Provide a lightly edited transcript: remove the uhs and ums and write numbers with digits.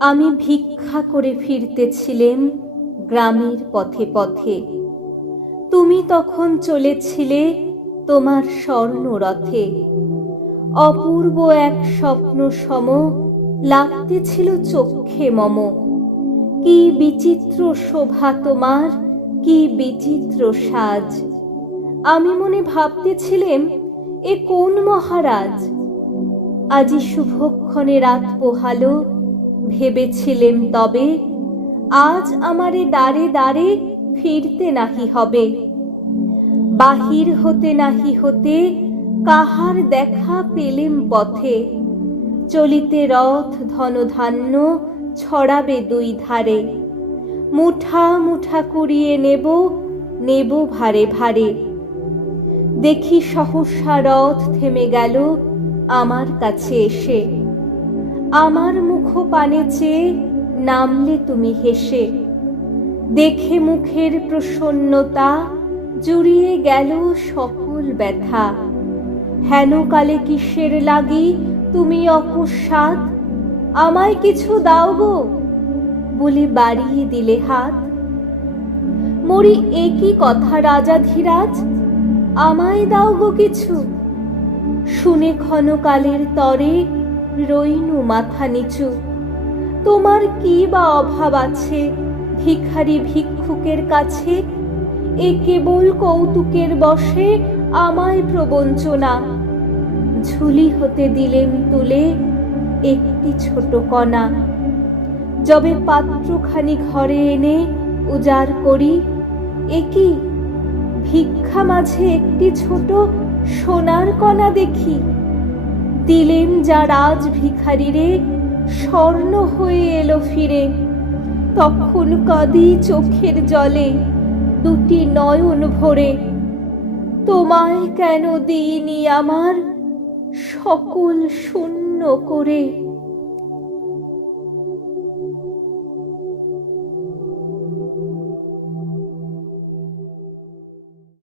আমি ভিক্ষা করে ফিরতেছিলেম গ্রামের পথে পথে। তুমি তখন চলেছিলে তোমার স্বর্ণরথে। অপূর্ব এক স্বপ্ন সম লাগতেছিল চক্ষে মম। কি বিচিত্র শোভা তোমার, কি বিচিত্র সাজ। আমি মনে ভাবতেছিলেম, এ কোন মহারাজ। আজি শুভক্ষণে রাত পোহালো, ভেবেছিলেম তবে আজ আমারে দ্বারে দ্বারে ফিরতে নাহি হবে। বাহির হতে নাহি হতে কাহার দেখা পেলেম পথে। চলিতে রথ ধনধান্য ছড়াবে দুই ধারে। মুঠা মুঠা কুড়িয়ে নেব, নেব ভারে ভারে। দেখি সহসা রথ থেমে গেল আমার কাছে এসে। আমার মুখ পানে চেয়ে নামলে তুমি হেসে। দেখে মুখের প্রসন্নতা জুড়িয়ে গেল সকল ব্যথা। হেন কালে কিসের লাগি তুমি অকস্মাৎ, আমায় কিছু দাও গো বলে বাড়িয়ে দিলে হাত। মরি এ কি কথা রাজাধিরাজ, আমায় দাও গো কিছু। শুনে ক্ষণকালের তরে রইনু মাথা নিচু। তোমার কি বা অভাব আছে ভিখারি ভিক্ষুকের কাছে। এ কেবল কৌতুকের বশে আমায় প্রবঞ্চনা। ঝুলি হতে দিলেম তুলে একটি ছোট কণা। যবে পাত্রখানি ঘরে এনে উজাড় করি, এ কি ভিক্ষা মাঝে একটি ছোট সোনার কণা দেখি। দিলেম যা রাজ ভিখারিরে, স্বর্ণ হয়ে এলো ফিরে। তখন কাঁদি চোখের জলে দুটি নয়ন ভরে। তোমায় কেন দিইনি আমার সকল শূন্য করে।